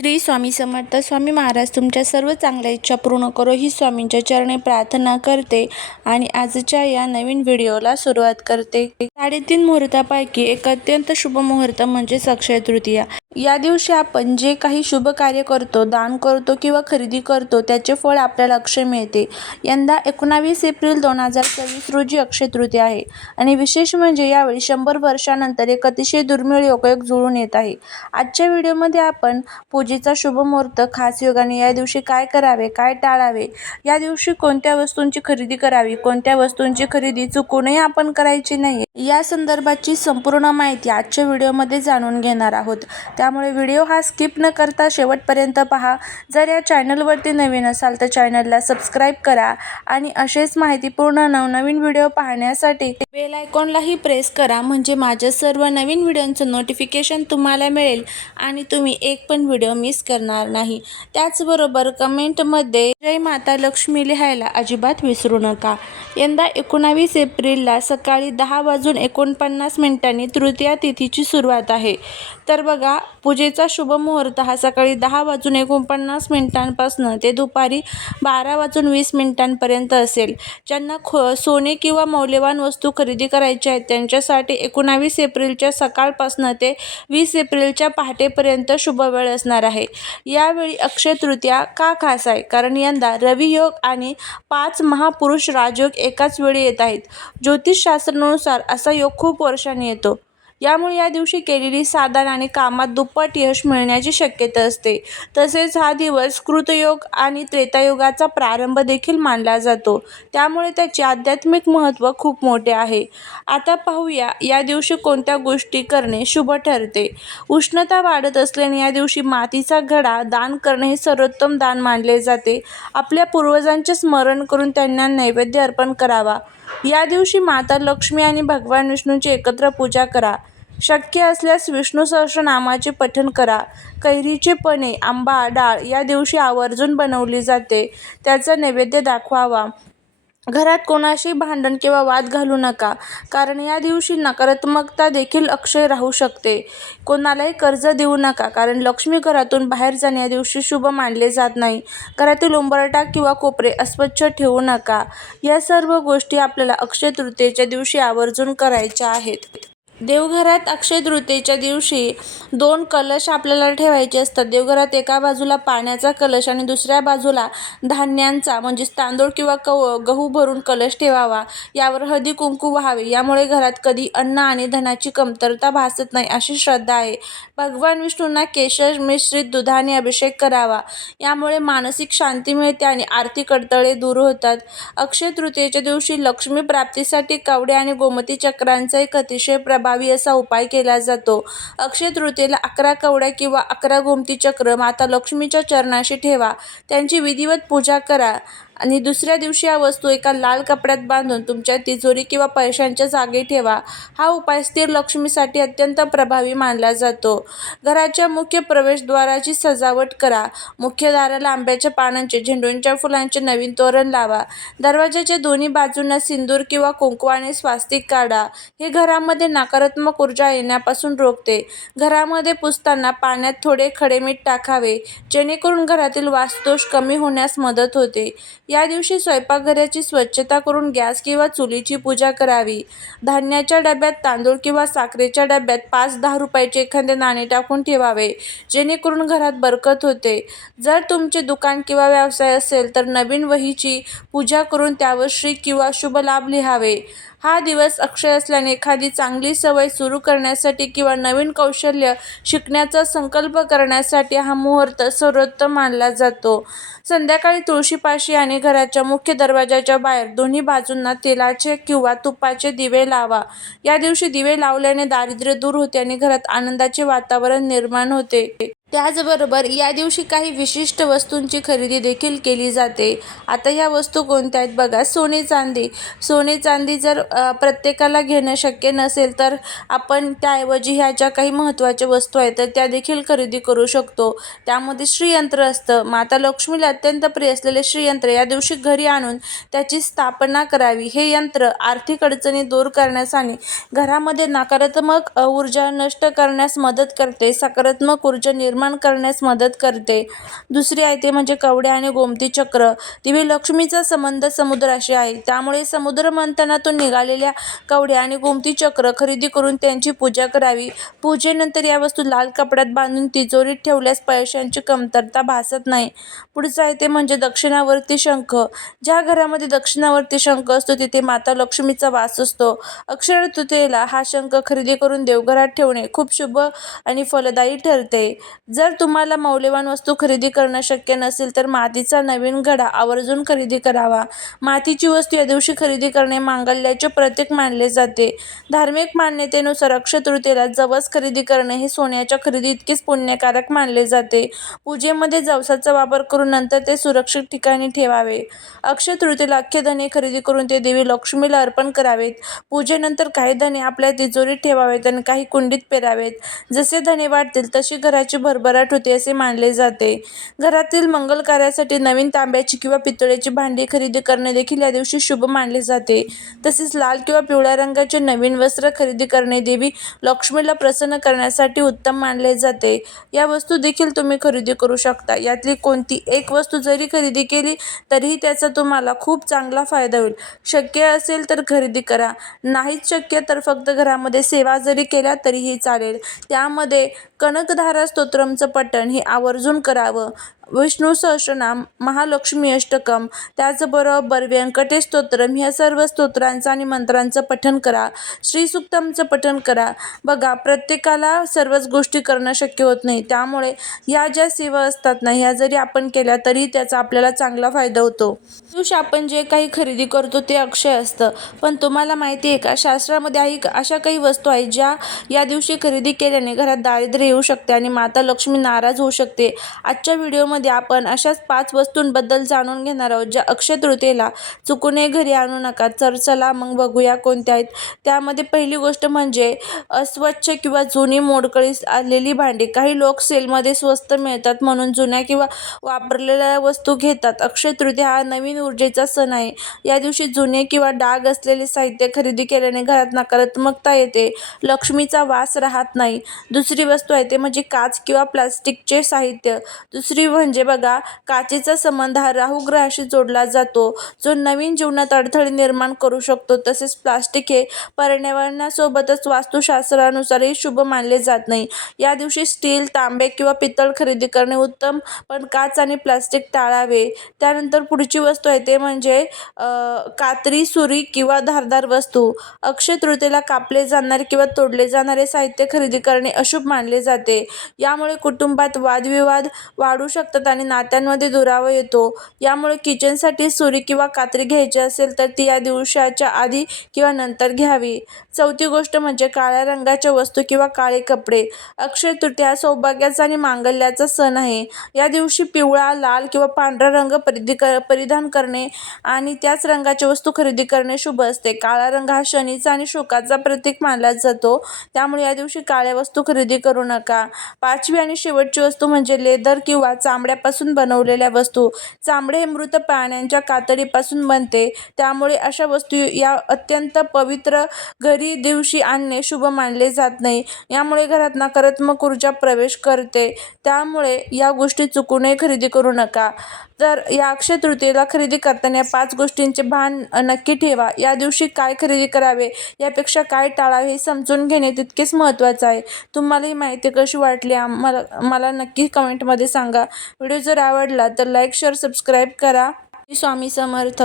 श्री स्वामी समर्थ. स्वामी महाराज तुमच्या सर्व चांगल्या इच्छा पूर्ण करो ही स्वामींच्या चरणी प्रार्थना करते आणि आजच्या या नवीन व्हिडिओला सुरुवात करते. 3:30 मुहूर्तापैकी एक अत्यंत शुभ मुहूर्त म्हणजे अक्षय तृतीया. या दिवशी आपण जे काही शुभ कार्य करतो, दान करतो किंवा खरेदी करतो त्याचे फळ आपल्याला अक्षय मिळते. यंदा 19 एप्रिल 2024 रोजी अक्षय तृतीया आहे आणि विशेष म्हणजे यावेळी 100 वर्षांनंतर एक अतिशय दुर्मिळ योगायोग जुळून येत आहे. आजच्या व्हिडिओमध्ये आपण पूजेचा शुभ मुहूर्त, खास योगाने या दिवशी काय करावे, काय टाळावे, या दिवशी कोणत्या वस्तूंची खरेदी करावी, कोणत्या वस्तूंची खरेदी चुकूनही आपण करायची नाही, या संदर्भाची संपूर्ण माहिती आजच्या व्हिडिओमध्ये जाणून घेणार आहोत. त्यामुळे व्हिडिओ हा स्किप न करता शेवटपर्यंत पहा. जर या चॅनलवरती नवीन असाल तर चॅनलला सबस्क्राईब करा आणि असेच माहितीपूर्ण नवनवीन व्हिडिओ पाहण्यासाठी बेल आयकॉनलाही प्रेस करा, म्हणजे माझ्या सर्व नवीन व्हिडिओंचं नोटिफिकेशन तुम्हाला मिळेल आणि तुम्ही एक पण व्हिडिओ मिस करणार नाही. त्याचबरोबर कमेंटमध्ये जय माता लक्ष्मी लिहायला अजिबात विसरू नका. यंदा 19 एप्रिलला सकाळी 10:49 तृतीया तिथीची सुरुवात आहे. तर बघा, पूजेचा शुभ मुहूर्त हा सकाळी 10:49 पासून ते दुपारी 12:20 पर्यंत असेल. ज्यांना सोने किंवा मौल्यवान वस्तू खरेदी करायच्या आहेत त्यांच्यासाठी 19 एप्रिलच्या सकाळपासून ते 20 एप्रिलच्या पहाटेपर्यंत शुभ वेळ असणार आहे. यावेळी अक्षय तृतीया का खास आहे? कारण यंदा रवी योग आणि 5 महापुरुष राजयोग एकाच वेळी येत आहेत. ज्योतिषशास्त्रानुसार असा योग खूप वर्षांनी येतो. यामुळे या दिवशी केलेली साधना आणि कामात दुप्पट यश मिळण्याची शक्यता असते. तसेच हा दिवस कृतयोग आणि त्रेतायुगाचा प्रारंभ देखील मानला जातो. त्यामुळे त्याचे आध्यात्मिक महत्त्व खूप मोठे आहे. आता पाहूया या दिवशी कोणत्या गोष्टी करणे शुभ ठरते. उष्णता वाढत असल्याने या दिवशी मातीचा घडा दान करणे हे सर्वोत्तम दान मानले जाते. आपल्या पूर्वजांचे स्मरण करून त्यांना नैवेद्य अर्पण करावा. या दिवशी माता लक्ष्मी आणि भगवान विष्णूंची एकत्र पूजा करा. शक्य असल्यास विष्णू सहस्रनामाचे पठण करा. कैरीचे पने, आंबा, डाळ या दिवशी आवर्जून बनवली जाते, त्याचा नैवेद्य दाखवावा. घरात कोणाशी भांडण किंवा वाद घालू नका, कारण या दिवशी नकारात्मकता देखील अक्षय राहू शकते. कोणालाही कर्ज देऊ नका, कारण लक्ष्मी घरातून बाहेर जाणे या दिवशी शुभ मानले जात नाही. घरातील उंबरठा किंवा कोपरे अस्वच्छ ठेवू नका. या सर्व गोष्टी आपल्याला अक्षय तृतीयेच्या दिवशी आवर्जून करायच्या आहेत. देवघरात अक्षय तृतीयेच्या दिवशी 2 कलश आपल्याला ठेवायचे असतात. देवघरात एका बाजूला पाण्याचा कलश आणि दुसऱ्या बाजूला धान्यांचा म्हणजेच तांदूळ किंवा गहू भरून कलश ठेवावा. यावर हळदी कुंकू व्हावे. यामुळे घरात कधी अन्न आणि धनाची कमतरता भासत नाही, अशी श्रद्धा आहे. भगवान विष्णूंना केशर मिश्रित दुधाने अभिषेक करावा. यामुळे मानसिक शांती मिळते आणि आर्थिक अडथळे दूर होतात. अक्षय तृतीयेच्या दिवशी लक्ष्मी प्राप्तीसाठी कावडे आणि गोमती चक्रांचा एक अतिशय प्रभावी असा उपाय केला जातो. अक्षय तृतीयेला 11 कवड्या किंवा 11 गोमती चक्र माता लक्ष्मीच्या चरणाशी ठेवा. त्यांची विधिवत पूजा करा आणि दुसऱ्या दिवशी या वस्तू एका लाल कपड्यात बांधून तुमच्या तिजोरी किंवा पैशांच्या जागी ठेवा. हा उपाय स्थिर लक्ष्मीसाठी अत्यंत प्रभावी मानला जातो. घराच्या मुख्य प्रवेशद्वाराची सजावट करा. मुख्य दाराला आंब्याच्या पानांचे, झेंडूच्या फुलांचे नवीन तोरण लावा. दरवाजाच्या दोन्ही बाजूंना सिंदूर किंवा कुंकवाने स्वास्तिक काढा. हे घरामध्ये नकारात्मक ऊर्जा येण्यापासून रोखते. घरामध्ये पुसताना पाण्यात थोडे खडे मीठ टाकावे, जेणेकरून घरातील वास्तुदोष कमी होण्यास मदत होते. या दिवशी स्वयंपाकघराची स्वच्छता करून गॅस किंवा चुलीची पूजा करावी. धान्याच्या डब्यात तांदूळ किंवा साखरेच्या डब्यात 5-10 रुपयाचे एखादे नाणे टाकून ठेवावे, जेणेकरून घरात बरकत होते. जर तुमचे दुकान किंवा व्यवसाय असेल तर नवीन वहीची पूजा करून त्यावर श्री किंवा शुभ लाभ लिहावे. हा दिवस अक्षय असल्याने एखादी चांगली सवय सुरू करण्यासाठी किंवा नवीन कौशल्य शिकण्याचा संकल्प करण्यासाठी हा मुहूर्त सर्वोत्तम मानला जातो. संध्याकाळी तुळशीपाशी आणि घराच्या मुख्य दरवाजाच्या बाहेर दोन्ही बाजूंना तेलाचे किंवा तुपाचे दिवे लावा. या दिवशी दिवे लावल्याने दारिद्र्य दूर होते आणि घरात आनंदाचे वातावरण निर्माण होते. त्याचबरोबर या दिवशी काही विशिष्ट वस्तूंची खरेदी देखील केली जाते. आता या वस्तू कोणत्या आहेत बघा. सोने चांदी जर प्रत्येकाला घेणं शक्य नसेल तर आपण त्याऐवजी ह्या ज्या काही महत्त्वाच्या वस्तू आहेत तर त्या देखील खरेदी करू शकतो. त्यामध्ये श्रीयंत्र असतं. माता लक्ष्मीला अत्यंत प्रिय असलेले श्रीयंत्र या दिवशी घरी आणून त्याची स्थापना करावी. हे यंत्र आर्थिक अडचणी दूर करण्यास आणि घरामध्ये नकारात्मक ऊर्जा नष्ट करण्यास मदत करते. सकारात्मक ऊर्जा निर्माण निर्माण करण्यास मदत करते. दुसरी आहे ते म्हणजे कवडे आणि गोमती चक्र. देवी लक्ष्मीचा संबंध समुद्राशी आहे, त्यामुळे समुद्र मंथनातून निघालेल्या कवड्या आणि गोमती चक्र खरेदी करून त्यांची पूजा करावी. पूजेनंतर या वस्तू लाल कपड्यात बांधून तिजोरीत ठेवल्यास पैशांची कमतरता भासत नाही. पुढचं आहे ते म्हणजे दक्षिणावर्ती शंख. ज्या घरामध्ये दक्षिणावर्ती शंख असतो तिथे माता लक्ष्मीचा वास असतो. अक्षय तृतीयेला हा शंख खरेदी करून देवघरात ठेवणे खूप शुभ आणि फलदायी ठरते. जर तुम्हाला मौल्यवान वस्तू खरेदी करणं शक्य नसेल तर मातीचा नवीन घडा आवर्जून खरेदी करावा. मातीची वस्तू या दिवशी खरेदी करणे मांगल्याचे प्रतीक मानले जाते. धार्मिक मान्यतेनुसार अक्षय तृतीयेला जवस खरेदी करणे हे सोन्याच्या खरेदी इतकेच पुण्यकारक मानले जाते. पूजेमध्ये जवसाचा वापर करून नंतर ते सुरक्षित ठिकाणी ठेवावे. अक्षय तृतीयेला अख्खे धान्य खरेदी करून ते देवी लक्ष्मीला अर्पण करावेत. पूजेनंतर काही धान्य आपल्या तिजोरीत ठेवावेत आणि काही कुंडीत पेरावेत. जसे धान्य वाढतील तशी घराची भरभराट होते असे मानले जाते. घरातील मंगल कार्यासाठी नवीन तांब्याची किंवा पितळेची भांडी खरेदी करणे देखील या दिवशी शुभ मानले जाते. तसेच लाल किंवा पिवळ्या रंगाचे नवीन वस्त्र खरेदी करणे देवी लक्ष्मीला प्रसन्न करण्यासाठी उत्तम मानले जाते. या वस्तू देखील तुम्ही खरेदी करू शकता. यातली कोणती एक वस्तू जरी खरेदी केली तरीही त्याचा तुम्हाला खूप चांगला फायदा होईल. शक्य असेल तर खरेदी करा, नाहीच शक्य तर फक्त घरामध्ये सेवा जरी केल्या तरीही चालेल. त्यामध्ये कनकधारा स्तोत्रमचं पठण हे आवर्जून करावं. विष्णू सहस्रनाम, महालक्ष्मी अष्टकम, त्याचबरोबर व्यंकटेश स्तोत्रम ह्या सर्व स्तोत्रांचं आणि मंत्रांचं पठण करा. श्रीसूक्तमचं पठण करा. बघा, प्रत्येकाला सर्वच गोष्टी करणं शक्य होत नाही, त्यामुळे या ज्या सेवा असतात ना ह्या जरी आपण केल्या तरी त्याचा आपल्याला चांगला फायदा होतो. दिवशी आपण जे काही खरेदी करतो ते अक्षय असतं, पण तुम्हाला माहिती आहे का, शास्त्रामध्ये अशा काही वस्तू आहेत ज्या या दिवशी खरेदी केल्याने घरात दारिद्र्य येऊ शकते आणि माता लक्ष्मी नाराज होऊ शकते. आजच्या व्हिडिओमध्ये आपण अशाच 5 वस्तूंबद्दल जाणून घेणार आहोत ज्या अक्षय तृतीयेला चुकूनही घरी आणू नका. तर चला मग बघूया कोणत्या आहेत. त्यामध्ये पहिली गोष्ट म्हणजे अस्वच्छ किंवा जुनी मोडकळी आलेली भांडी. काही लोक सेलमध्ये स्वस्त मिळतात म्हणून जुन्या किंवा वापरलेल्या वस्तू घेतात. अक्षय तृतीया हा नवीन ऊर्जेचा सण आहे. या दिवशी जुने किंवा डाग असलेले साहित्य खरेदी केल्याने घरात नकारात्मकता येते, लक्ष्मीचा वास राहत नाही. दुसरी वस्तू आहे ते म्हणजे काच किंवा प्लास्टिकचे साहित्य. दुसरी म्हणजे बघा, काचेचा संबंध हा राहू ग्रहाशी जोडला जातो, जो नवीन जीवनात अडथळे निर्माण करू शकतो. तसेच प्लास्टिक हे पर्यावरणासोबतच वास्तुशास्त्रानुसारही शुभ मानले जात नाही. या दिवशी स्टील, तांबे किंवा पितळ खरेदी करणे उत्तम, पण काच आणि प्लास्टिक टाळावे. त्यानंतर पुढची वस्तू आहे ते म्हणजे कात्री, सुरी किंवा धारदार वस्तू. अक्षय तृतीयेला कापले जाणारे किंवा तोडले जाणारे साहित्य खरेदी करणे अशुभ मानले जाते. यामुळे कुटुंबात वादविवाद वाढू शकतात आणि नात्यांमध्ये दुरावा येतो. यामुळे किचनसाठी सुरी किंवा कात्री घ्यायची असेल तर ती या दिवसाच्या आधी किंवा नंतर घ्यावी. चौथी गोष्ट म्हणजे काळ्या रंगाच्या वस्तू किंवा काळे कपडे. अक्षय तृतीया हा सौभाग्याचा आणि मांगल्याचा सण आहे. या दिवशी पिवळा, लाल किंवा पांढरा रंग परिधान करणे आणि त्याच रंगाच्या वस्तू खरेदी करणे शुभ असते. काळा रंग हा शनीचा आणि शोकाचा प्रतीक मानला जातो, त्यामुळे या दिवशी काळ्या वस्तू खरेदी करू नका. पाचवी आणि शेवटची वस्तू म्हणजे लेदर किंवा चामड्यापासून बनवलेल्या वस्तू. चामडे हे मृत प्राण्यांच्या कातडीपासून बनते, त्यामुळे अशा वस्तू या अत्यंत पवित्र घरी दिवशी आणणे शुभ मानले जात नाही. यामुळे घरात नकारात्मक ऊर्जा प्रवेश करते, त्यामुळे या गोष्टी चुकूनही खरेदी करू नका. तर या अक्षय तृतीयेला खरेदी करताना या 5 गोष्टींचे भान नक्की ठेवा. या दिवशी काय खरेदी करावे यापेक्षा काय टाळावे हे समजून घेणे तितकेच महत्त्वाचं आहे. तुम्हाला ही माहिती कशी वाटली मला नक्की कमेंटमध्ये सांगा. व्हिडिओ जर आवडला तर लाईक, शेअर, सबस्क्राईब करा. स्वामी समर्थ.